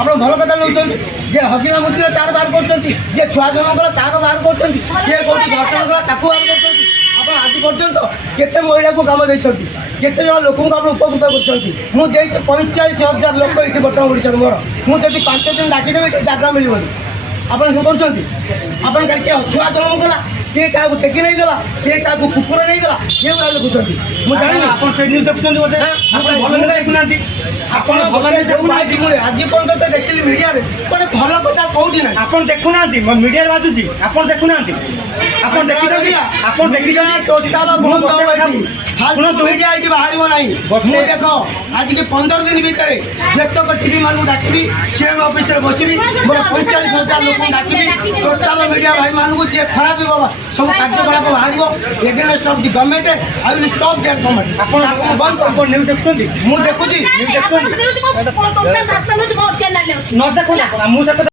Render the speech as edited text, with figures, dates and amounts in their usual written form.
ଆପଣ ଭଲ କଥା ନେଉଛନ୍ତି ଯେ ହଗିନା ମୁତିରେ ତାର ବାହାର କରୁଛନ୍ତି, ଯିଏ ଛୁଆ ଜନ୍ମ କଲା ତାର ବାହାର କରୁଛନ୍ତି, କିଏ କୋଉଠି ଦର୍ଶନ କଲା ତାକୁ ବାହାର କରୁଛନ୍ତି। ଆପଣ ଆଜି ପର୍ଯ୍ୟନ୍ତ କେତେ ମହିଳାକୁ କାମ ଦେଇଛନ୍ତି, କେତେ ଜଣ ଲୋକଙ୍କୁ ଆପଣ ଉପକୃତ କରୁଛନ୍ତି। ମୁଁ ଦେଇଛି 45,000 ଲୋକ ଏଠି ବର୍ତ୍ତମାନ ଓଡ଼ିଶାରେ ମୋର। ମୁଁ ଯଦି 5 ଦିନ ଡାକିଦେବି ଏଠି ଜାଗା ମିଳିବନି। ଆପଣ શું କରୁଛନ୍ତି? ଆପଣ କାଲି କିଏ ଛୁଆ ଜନ୍ମ କଲା, କିଏ କାହାକୁ ଟେକି ନେଇଗଲା, କିଏ କାହାକୁ କୁକୁର ନେଇଗଲା, ଏଗୁଡ଼ା ଲେଖୁଛନ୍ତି। ମୁଁ ଜାଣିନି ଆପଣ ସେଇ ନ୍ୟୁଜ୍ ଦେଖୁଛନ୍ତି ବୋଧେ, ଆପଣ ଭଲ ନ୍ୟୁଜ୍ ଦେଖୁନାହାନ୍ତି। ଆପଣ ଭଲ ନ୍ୟୁଜ୍ ଦେଖୁନାହାନ୍ତି। ମୁଁ ଆଜି ପର୍ଯ୍ୟନ୍ତ ଦେଖିଲି ମିଡ଼ିଆରେ ଗୋଟେ ଭଲ କଥା କୋଉଠି ନାହିଁ। ଆପଣ ଦେଖୁନାହାନ୍ତି, ମିଡ଼ିଆରେ ବାଜୁଛି, ଆପଣ ଦେଖୁନାହାନ୍ତି। ଆପଣ ଦେଖିଛନ୍ତି, ଆପଣ ଦେଖିଛନ୍ତି ଟୋଟାଲ ବନ୍ଦ ହବ ଏଠି। ଶୁଣନ୍ତୁ, ମିଡ଼ିଆ ଏଠି ବାହାରିବ ନାହିଁ। ମୁଁ ଦେଖ ଆଜିକି 15 ଦିନ ଭିତରେ ଯେତେକ ଟିଭି ମାନଙ୍କୁ ଡାକିବି, ସିଏମ୍ ଅଫିସରେ ବସିବି, ମୋର 45,000 ଲୋକଙ୍କୁ ଡାକିବି, ଟୋଟାଲ ମିଡ଼ିଆ ଭାଇମାନଙ୍କୁ ଯିଏ ଖରାପ ହେବ ସବୁ କାର୍ଯ୍ୟକଳାପ ବାହାରିବ। Against of the government, I will stop their government. ଆପଣ ବନ୍ଦ ନ୍ୟୁଜ୍ ଦେଖୁଛନ୍ତି, ମୁଁ ଦେଖୁଛି ନ ଦେଖୁନା ମୁଁ ସେ କଥା